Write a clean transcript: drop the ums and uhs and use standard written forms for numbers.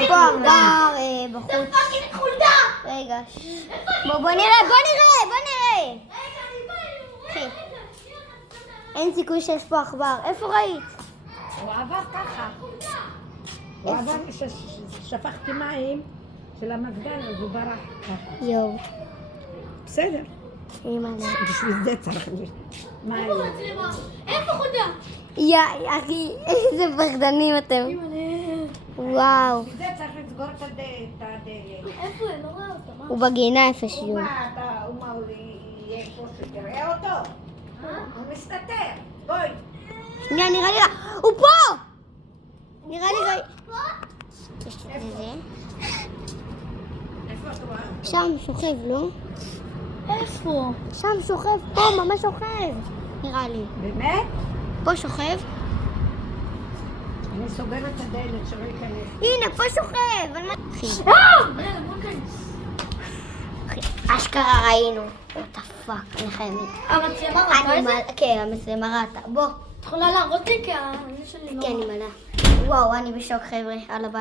יש פה עבר בחוץ. זה פאקינג חולדה! רגע. בוא נראה. אחי, אין סיכוי שיש פה עכבר. איפה ראית? הוא עבר ככה. הוא עבר, שפכתי מים של המזגן, אז הוא ברח ככה. יואו. בסדר. אימא'לה. בשביל זה צריך מים. איפה חולדה? יא, אחי, איזה פחדנים אתם. וואו. בשביל זה צריך לסגור את הדלת. איפה? לא רואה אותה. מה? הוא בגינה איפשהו. הוא יהיה פה שתראה אותו? הוא מסתתר. בואי. שנייה, נראה לי... הוא פה! נראה לי... יש את זה. איפה את רואה? שם שוכב, לא? איפה? שם שוכב, פה, ממש שוכב. נראה לי. באמת? פה שוכב. אני סוגרת את הדלת שלא ייכנס. הנה, פה שוכב. אחי, אשכרה ראינו. what the fuck, אני חייבת. המצלמה ראתה את זה? כן, המצלמה ראתה. בוא. את יכולה להראות לי כי אני שלי לא... כן, אני מלאה. וואו, אני בשוק, חבר'ה. יאללה, ביי.